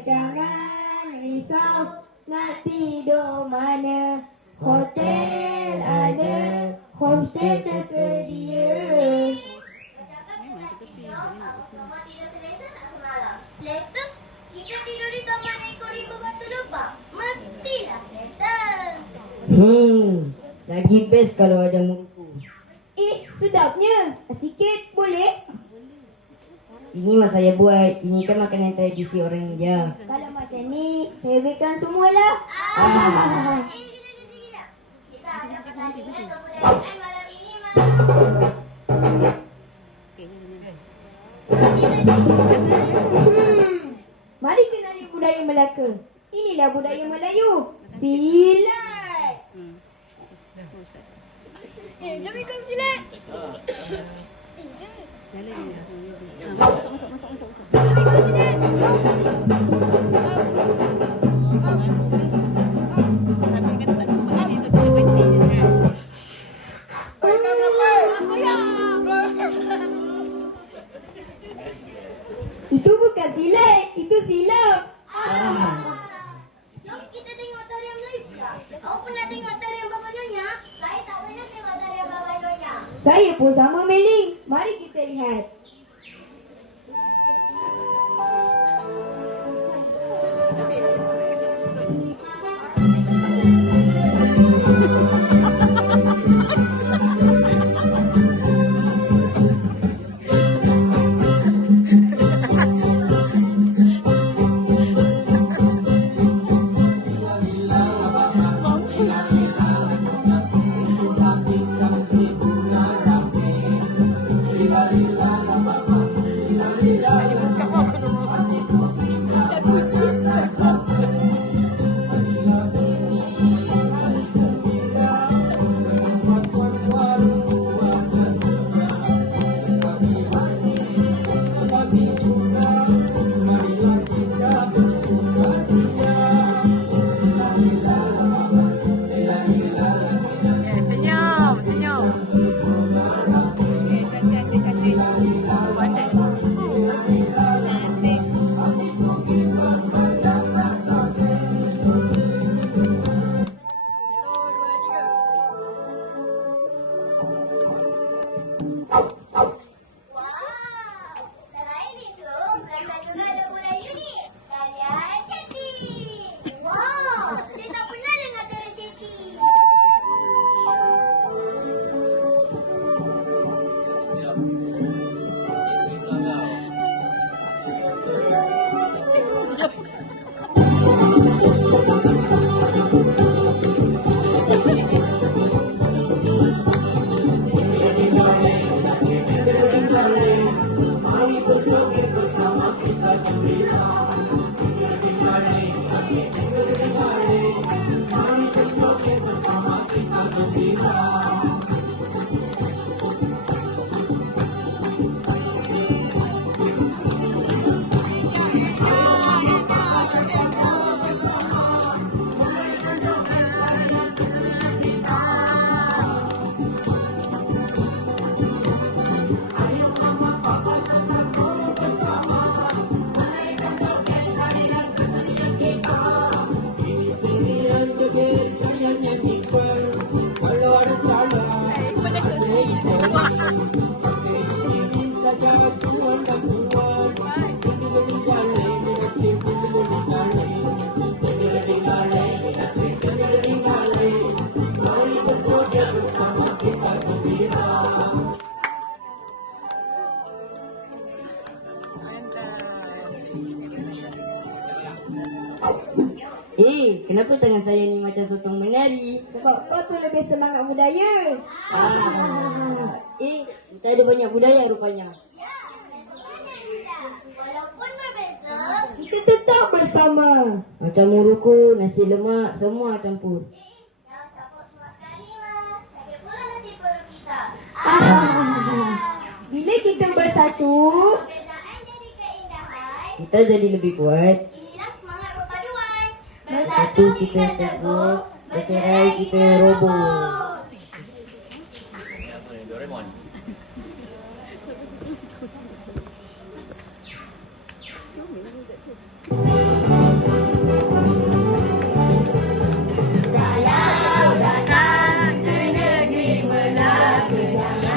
Jangan risau nak tidur mana, hotel ada, homestay tersedia. Selesa? Kita tidur di taman ekor rimba batu lebah. Mestilah selesa. Lagi best kalau ada muku. Sedapnya. Sikit boleh? Ini mas saya buat. Ini kan makanan tradisi orang India. Kalau macam ni, saya berikan semualah. Kita ada pertandingan kebudayaan malam ini, Mak. Mari kenali budaya Melaka. Inilah budaya Melayu. Silat. Jom ikut silat. Itu bukan silat, itu silap. Jom kita tengok tarian Melayu. Kau pernah tengok tarian Baba Nyonya? Saya tak pernah tengok tarian Baba Nyonya. Saya pun sama, Meling. Mari kita lihat. Kenapa tangan saya ni macam sotong menari? Sebab kau tu lebih semangat budaya. Kita ada banyak budaya rupanya. Ya, walaupun berbeza, Kita tetap bersama. Macam muruku, nasi lemak, semua campur. yang campur semua sekali, Mak. Sakit pula nasi perut kita. Bila kita bersatu, Perbezaan jadi keindahan. Kita jadi lebih kuat. Inilah semangat perpaduan. Bersatu kita teguh, bercerai kita roboh. Doraemon. Kita